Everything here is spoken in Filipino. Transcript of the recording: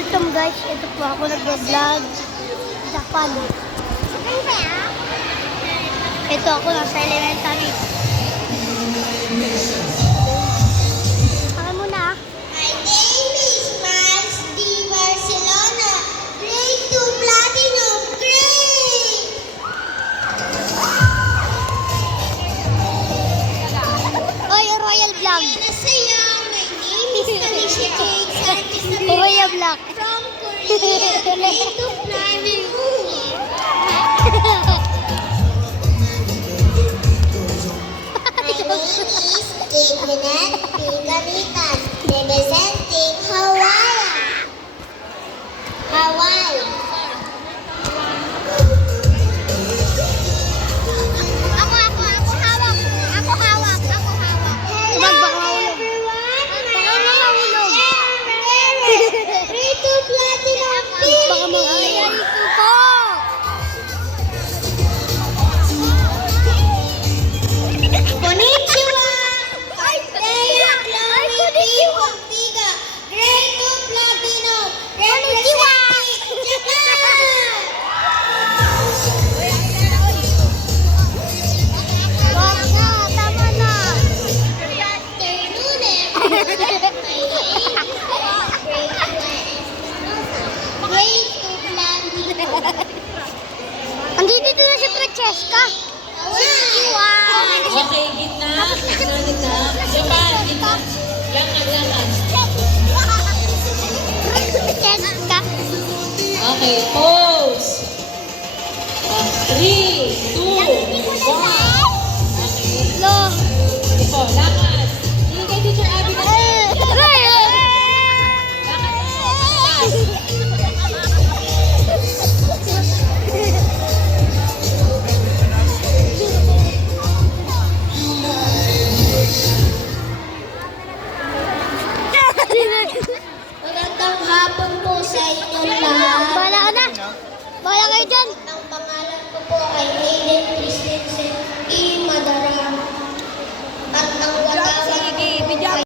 Welcome guys, ito po ako nag-vlog Japan. Ito ako nasa elementary. Saka muna. My name is Max D. Barcelona, grade 2 Platinum grade. Oy, Royal Vlog. Nasaya, my name is Alicia Jake Santos Royal Vlog. from Korea, grade 2 Platinum. My name is Ignan Pigalitan, representing Hawaii. Hawaii. Ako hawak. Ako hawak. Wag baka mahulog. Everyone, Baka mahulog. Grade 2 Platinum Baka mahulog. Ito po. Konnichiwa! Leia Chloe P. Wampiga, grade 2 Platinum, representing Japan! Wag na, tama na. Good afternoon, everyone. My name is grade 2 Platinum. Andito na si Francesca. Wow! Okay, gitna. Gitna. Japan, gitna. Lakad. Francesca. Okay, 4.